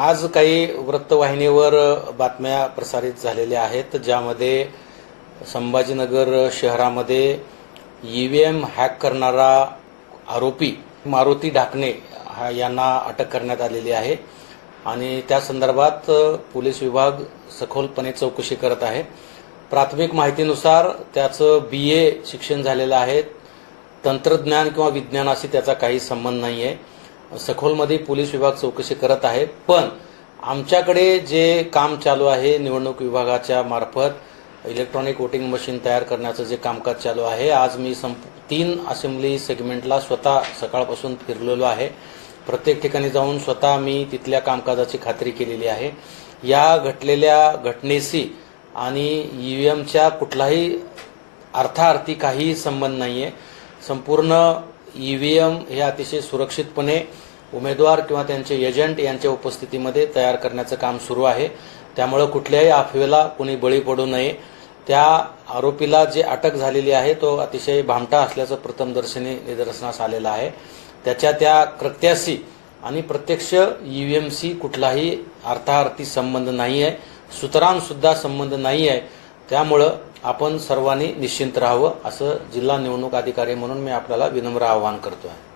आज काही वृत्तवाहिनीवर बातम्या प्रसारित झालेल्या आहेत ज्यामध्ये संभाजीनगर शहरामध्ये ईव्हीएम हॅक करणारा आरोपी मारुती ढाकणे हा यांना अटक करण्यात आलेली आहे. आणि त्या संदर्भात पोलीस विभाग सखोलपणे चौकशी करत आहे. प्राथमिक माहितीनुसार त्याचं बी ए शिक्षण झालेलं आहे. तंत्रज्ञान किंवा विज्ञानाशी त्याचा काही संबंध नाही आहे सखोलमध्ये पोलीस विभाग चौकशी करत आहे. पण आमच्याकडे जे काम चालू आहे निवडणूक विभागाच्या मार्फत इलेक्ट्रॉनिक वोटिंग मशीन तयार करण्याचं जे कामकाज चालू आहे आज मी संप तीन असेंब्ली सेगमेंटला स्वतः सकाळपासून फिरलेलो आहे. प्रत्येक ठिकाणी जाऊन स्वतः मी तिथल्या कामकाजाची खात्री केलेली आहे. या घटलेल्या घटनेशी आणि ईव्हीएमच्या कुठलाही अर्थार्थी काहीही संबंध नाही आहे संपूर्ण ईव्हीएम हे अतिशय सुरक्षितपणे उमेदवार किंवा त्यांचे एजंट यांच्या उपस्थितीमध्ये तयार करण्याचं काम सुरू आहे. त्यामुळं कुठल्याही अफवेला कुणी बळी पडू नये. त्या आरोपीला जे अटक झालेली आहे तो अतिशय भामटा असल्याचं प्रथमदर्शनी निदर्शनास आलेलं आहे. त्याच्या त्या कृत्याशी आणि प्रत्यक्ष ईव्हीएमशी कुठलाही अर्थार्थी संबंध नाही आहे सुतरांसुद्धा संबंध नाही आहे त्यामुळं आपण सर्वांनी निश्चिंत राहावं असं जिल्हा निवडणूक अधिकारी म्हणून मी आपल्याला विनम्र आवाहन करतो आहे